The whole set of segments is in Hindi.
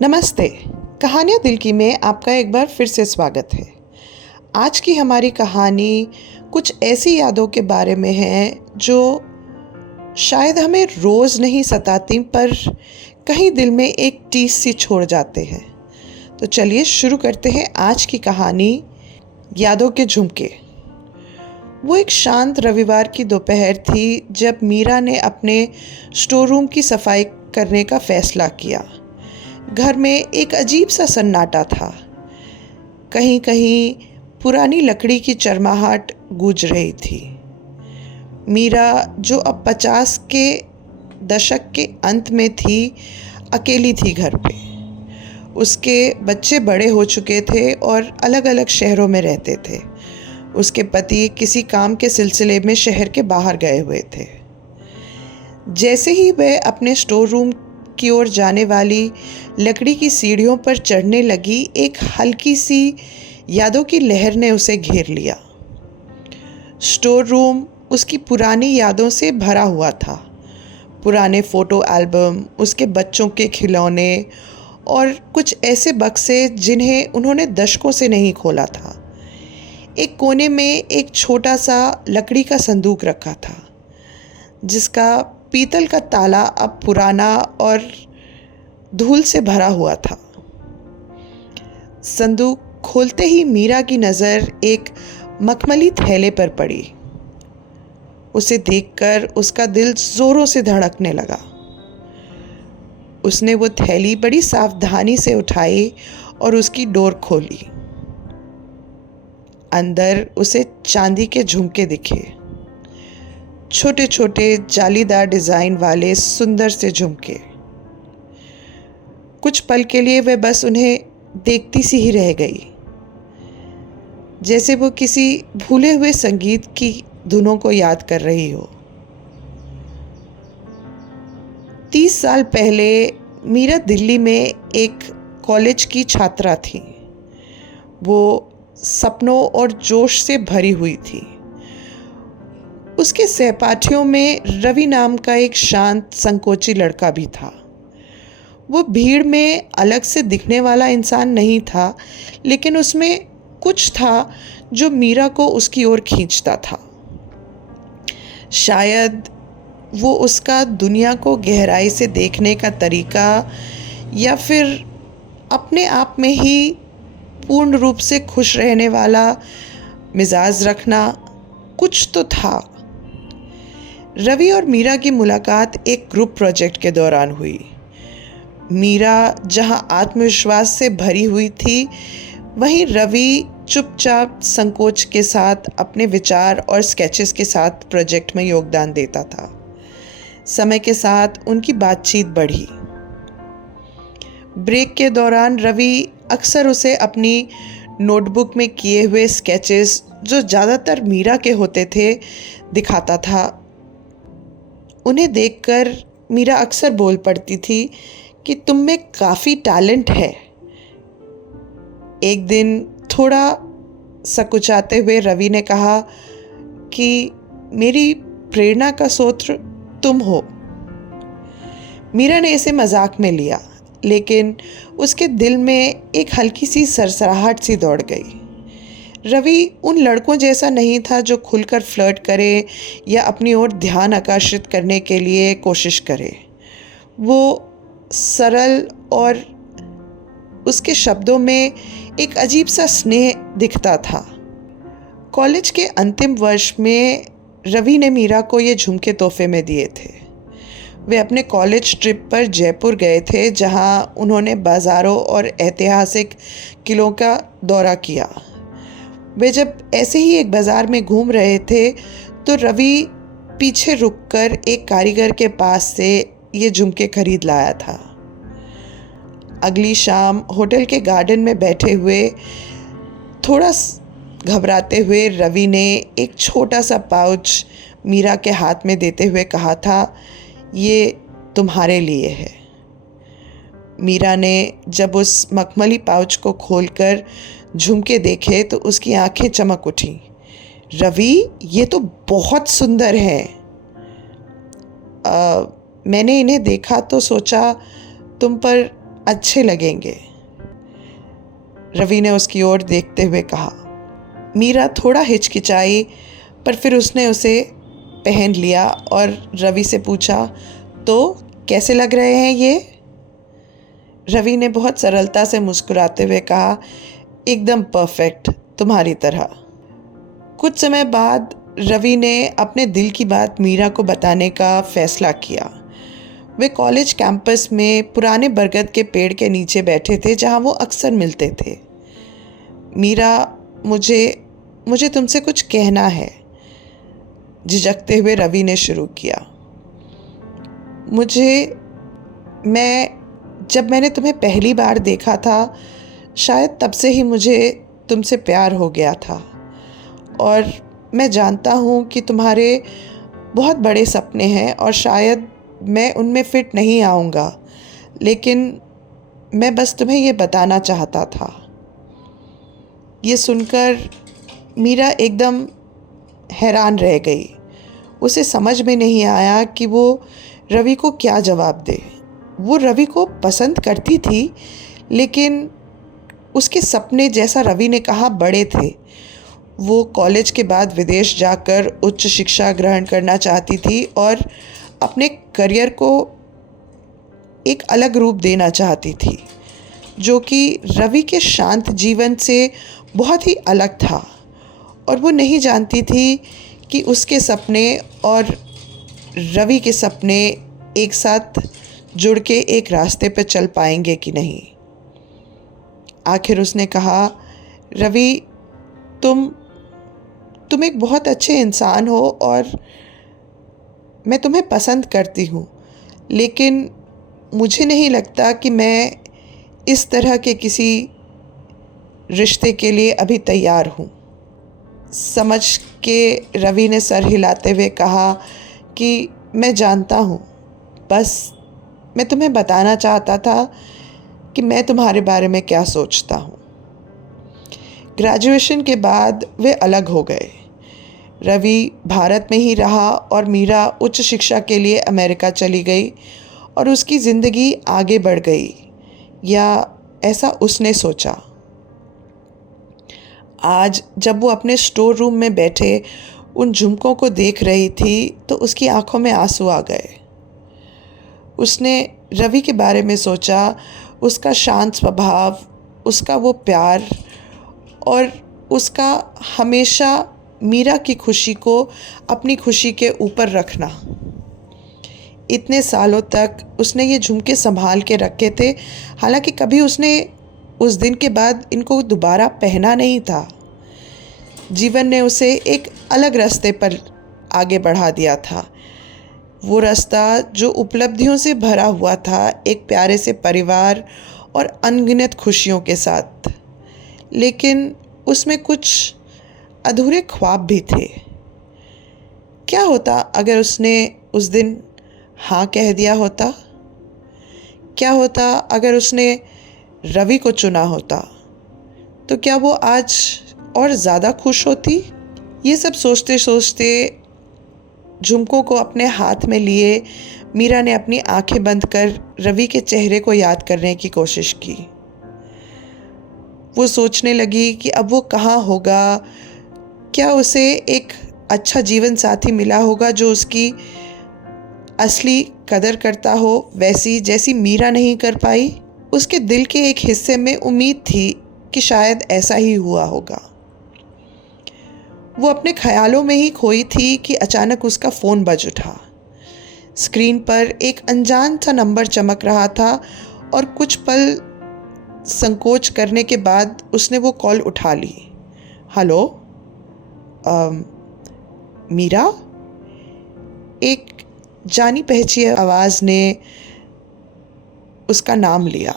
नमस्ते। कहानियाँ दिल की में आपका एक बार फिर से स्वागत है। आज की हमारी कहानी कुछ ऐसी यादों के बारे में है जो शायद हमें रोज़ नहीं सताती, पर कहीं दिल में एक टीस सी छोड़ जाते हैं। तो चलिए शुरू करते हैं आज की कहानी, यादों के झुमके। वो एक शांत रविवार की दोपहर थी जब मीरा ने अपने स्टोर रूम की सफाई करने का फैसला किया। घर में एक अजीब सा सन्नाटा था। कहीं कहीं पुरानी लकड़ी की चरमाहट गूंज रही थी। मीरा, जो अब 50 के दशक के अंत में थी, अकेली थी घर पे। उसके बच्चे बड़े हो चुके थे और अलग अलग शहरों में रहते थे। उसके पति किसी काम के सिलसिले में शहर के बाहर गए हुए थे। जैसे ही वह अपने स्टोर रूम की ओर जाने वाली लकड़ी की सीढ़ियों पर चढ़ने लगी, एक हल्की सी यादों की लहर ने उसे घेर लिया। स्टोर रूम उसकी पुरानी यादों से भरा हुआ था। पुराने फ़ोटो एल्बम, उसके बच्चों के खिलौने और कुछ ऐसे बक्से जिन्हें उन्होंने दशकों से नहीं खोला था। एक कोने में एक छोटा सा लकड़ी का संदूक रखा था, जिसका पीतल का ताला अब पुराना और धूल से भरा हुआ था। संदूक खोलते ही मीरा की नज़र एक मखमली थैले पर पड़ी। उसे देखकर उसका दिल जोरों से धड़कने लगा। उसने वो थैली बड़ी सावधानी से उठाई और उसकी डोर खोली। अंदर उसे चांदी के झुमके दिखे, छोटे छोटे जालीदार डिज़ाइन वाले सुंदर से झुमके। कुछ पल के लिए वह बस उन्हें देखती सी ही रह गई, जैसे वो किसी भूले हुए संगीत की धुनों को याद कर रही हो। 30 साल पहले मीरा दिल्ली में एक कॉलेज की छात्रा थी। वो सपनों और जोश से भरी हुई थी। उसके सहपाठियों में रवि नाम का एक शांत संकोची लड़का भी था। वो भीड़ में अलग से दिखने वाला इंसान नहीं था, लेकिन उसमें कुछ था जो मीरा को उसकी ओर खींचता था। शायद वो उसका दुनिया को गहराई से देखने का तरीका, या फिर अपने आप में ही पूर्ण रूप से खुश रहने वाला मिजाज रखना, कुछ तो था। रवि और मीरा की मुलाकात एक ग्रुप प्रोजेक्ट के दौरान हुई। मीरा जहां आत्मविश्वास से भरी हुई थी, वहीं रवि चुपचाप संकोच के साथ अपने विचार और स्केचेस के साथ प्रोजेक्ट में योगदान देता था। समय के साथ उनकी बातचीत बढ़ी। ब्रेक के दौरान रवि अक्सर उसे अपनी नोटबुक में किए हुए स्केचेस, जो ज़्यादातर मीरा के होते थे, दिखाता था। उन्हें देखकर मीरा अक्सर बोल पड़ती थी कि तुम में काफ़ी टैलेंट है। एक दिन थोड़ा सकुचाते हुए रवि ने कहा कि मेरी प्रेरणा का स्रोत तुम हो। मीरा ने इसे मजाक में लिया, लेकिन उसके दिल में एक हल्की सी सरसराहट सी दौड़ गई। रवि उन लड़कों जैसा नहीं था जो खुलकर फ्लर्ट करे या अपनी ओर ध्यान आकर्षित करने के लिए कोशिश करे। वो सरल, और उसके शब्दों में एक अजीब सा स्नेह दिखता था। कॉलेज के अंतिम वर्ष में रवि ने मीरा को ये झुमके तोहफे में दिए थे। वे अपने कॉलेज ट्रिप पर जयपुर गए थे, जहां उन्होंने बाज़ारों और ऐतिहासिक किलों का दौरा किया। वे जब ऐसे ही एक बाज़ार में घूम रहे थे तो रवि पीछे रुककर एक कारीगर के पास से ये झुमके खरीद लाया था। अगली शाम होटल के गार्डन में बैठे हुए, थोड़ा घबराते हुए, रवि ने एक छोटा सा पाउच मीरा के हाथ में देते हुए कहा था, ये तुम्हारे लिए है। मीरा ने जब उस मखमली पाउच को खोलकर झुमके देखे तो उसकी आंखें चमक उठीं। रवि, ये तो बहुत सुंदर है। मैंने इन्हें देखा तो सोचा तुम पर अच्छे लगेंगे। रवि ने उसकी ओर देखते हुए कहा। मीरा थोड़ा हिचकिचाई, पर फिर उसने उसे पहन लिया और रवि से पूछा, तो कैसे लग रहे हैं ये? रवि ने बहुत सरलता से मुस्कुराते हुए कहा, एकदम परफेक्ट, तुम्हारी तरह। कुछ समय बाद रवि ने अपने दिल की बात मीरा को बताने का फैसला किया। वे कॉलेज कैंपस में पुराने बरगद के पेड़ के नीचे बैठे थे, जहां वो अक्सर मिलते थे। मीरा, मुझे तुमसे कुछ कहना है, झिझकते हुए रवि ने शुरू किया। जब मैंने तुम्हें पहली बार देखा था, शायद तब से ही मुझे तुमसे प्यार हो गया था। और मैं जानता हूँ कि तुम्हारे बहुत बड़े सपने हैं और शायद मैं उनमें फिट नहीं आऊँगा, लेकिन मैं बस तुम्हें ये बताना चाहता था। ये सुनकर मीरा एकदम हैरान रह गई। उसे समझ में नहीं आया कि वो रवि को क्या जवाब दे। वो रवि को पसंद करती थी, लेकिन उसके सपने, जैसा रवि ने कहा, बड़े थे। वो कॉलेज के बाद विदेश जाकर उच्च शिक्षा ग्रहण करना चाहती थी और अपने करियर को एक अलग रूप देना चाहती थी, जो कि रवि के शांत जीवन से बहुत ही अलग था। और वो नहीं जानती थी कि उसके सपने और रवि के सपने एक साथ जुड़ के एक रास्ते पर चल पाएंगे कि नहीं। आखिर उसने कहा, रवि, तुम एक बहुत अच्छे इंसान हो और मैं तुम्हें पसंद करती हूँ, लेकिन मुझे नहीं लगता कि मैं इस तरह के किसी रिश्ते के लिए अभी तैयार हूँ। समझ के रवि ने सर हिलाते हुए कहा कि मैं जानता हूँ, बस मैं तुम्हें बताना चाहता था कि मैं तुम्हारे बारे में क्या सोचता हूँ। ग्रेजुएशन के बाद वे अलग हो गए। रवि भारत में ही रहा और मीरा उच्च शिक्षा के लिए अमेरिका चली गई और उसकी ज़िंदगी आगे बढ़ गई, या ऐसा उसने सोचा। आज जब वो अपने स्टोर रूम में बैठे उन झुमकों को देख रही थी, तो उसकी आंखों में आंसू आ गए। उसने रवि के बारे में सोचा, उसका शांत स्वभाव, उसका वो प्यार और उसका हमेशा मीरा की खुशी को अपनी खुशी के ऊपर रखना। इतने सालों तक उसने ये झुमके संभाल के रखे थे, हालांकि कभी उसने उस दिन के बाद इनको दोबारा पहना नहीं था। जीवन ने उसे एक अलग रास्ते पर आगे बढ़ा दिया था। वो रास्ता जो उपलब्धियों से भरा हुआ था, एक प्यारे से परिवार और अनगिनत खुशियों के साथ, लेकिन उसमें कुछ अधूरे ख्वाब भी थे। क्या होता अगर उसने उस दिन हाँ कह दिया होता? क्या होता अगर उसने रवि को चुना होता? तो क्या वो आज और ज़्यादा खुश होती? ये सब सोचते सोचते झुमकों को अपने हाथ में लिए मीरा ने अपनी आंखें बंद कर रवि के चेहरे को याद करने की कोशिश की। वो सोचने लगी कि अब वो कहाँ होगा। क्या उसे एक अच्छा जीवन साथी मिला होगा जो उसकी असली कदर करता हो, वैसी जैसी मीरा नहीं कर पाई? उसके दिल के एक हिस्से में उम्मीद थी कि शायद ऐसा ही हुआ होगा। वो अपने ख्यालों में ही खोई थी कि अचानक उसका फ़ोन बज उठा। स्क्रीन पर एक अनजान सा नंबर चमक रहा था और कुछ पल संकोच करने के बाद उसने वो कॉल उठा ली। हेलो, मीरा? एक जानी पहचानी आवाज़ ने उसका नाम लिया।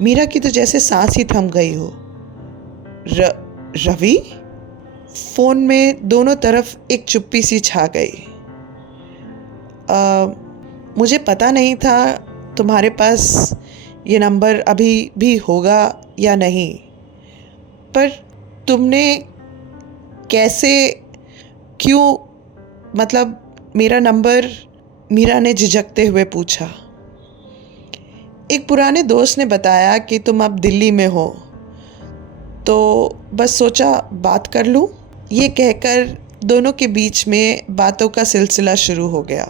मीरा की तो जैसे सांस ही थम गई हो। रवि? फ़ोन में दोनों तरफ एक चुप्पी सी छा गई। मुझे पता नहीं था तुम्हारे पास ये नंबर अभी भी होगा या नहीं, पर तुमने कैसे, क्यों, मतलब मेरा नंबर? मीरा ने झिझकते हुए पूछा। एक पुराने दोस्त ने बताया कि तुम अब दिल्ली में हो, तो बस सोचा बात कर लूँ। ये कहकर दोनों के बीच में बातों का सिलसिला शुरू हो गया।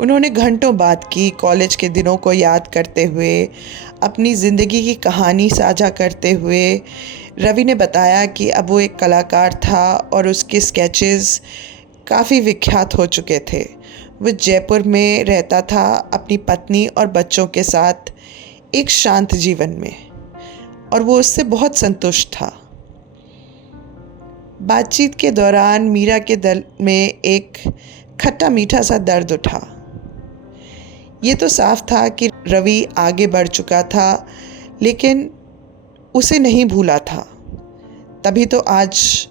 उन्होंने घंटों बात की, कॉलेज के दिनों को याद करते हुए, अपनी ज़िंदगी की कहानी साझा करते हुए। रवि ने बताया कि अब वो एक कलाकार था और उसके स्केचेस काफ़ी विख्यात हो चुके थे। वो जयपुर में रहता था अपनी पत्नी और बच्चों के साथ एक शांत जीवन में, और वो उससे बहुत संतुष्ट था। बातचीत के दौरान मीरा के दिल में एक खट्टा मीठा सा दर्द उठा। ये तो साफ था कि रवि आगे बढ़ चुका था, लेकिन उसे नहीं भूला था। तभी तो आज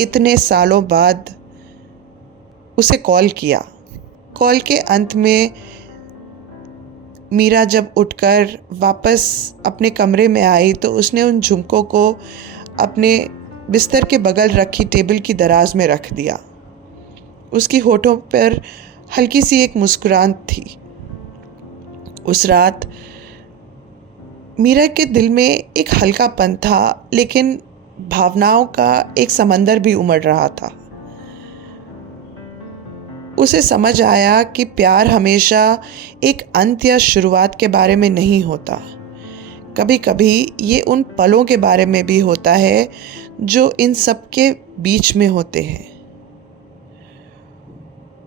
इतने सालों बाद उसे कॉल किया। कॉल के अंत में मीरा जब उठकर वापस अपने कमरे में आई तो उसने उन झुमकों को अपने बिस्तर के बगल रखी टेबल की दराज में रख दिया। उसकी होठों पर हल्की सी एक मुस्कुराहट थी। उस रात मीरा के दिल में एक हल्कापन था, लेकिन भावनाओं का एक समंदर भी उमड़ रहा था। उसे समझ आया कि प्यार हमेशा एक अंत या शुरुआत के बारे में नहीं होता। कभी कभी ये उन पलों के बारे में भी होता है जो इन सब के बीच में होते हैं।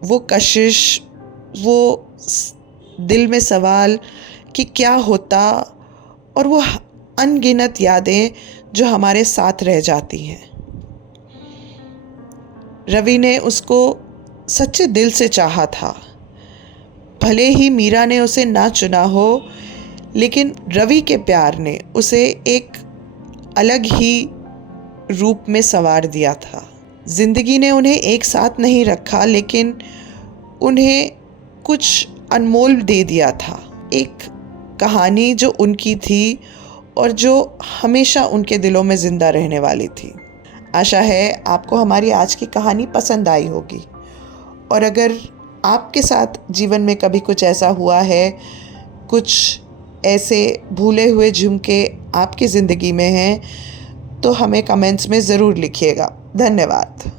वो कशिश, वो दिल में सवाल कि क्या होता, और वो अनगिनत यादें जो हमारे साथ रह जाती हैं। रवि ने उसको सच्चे दिल से चाहा था। भले ही मीरा ने उसे ना चुना हो, लेकिन रवि के प्यार ने उसे एक अलग ही रूप में संवार दिया था। जिंदगी ने उन्हें एक साथ नहीं रखा, लेकिन उन्हें कुछ अनमोल दे दिया था। एक कहानी जो उनकी थी और जो हमेशा उनके दिलों में ज़िंदा रहने वाली थी। आशा है आपको हमारी आज की कहानी पसंद आई होगी, और अगर आपके साथ जीवन में कभी कुछ ऐसा हुआ है, कुछ ऐसे भूले हुए झुमके आपकी ज़िंदगी में हैं, तो हमें कमेंट्स में ज़रूर लिखिएगा। धन्यवाद।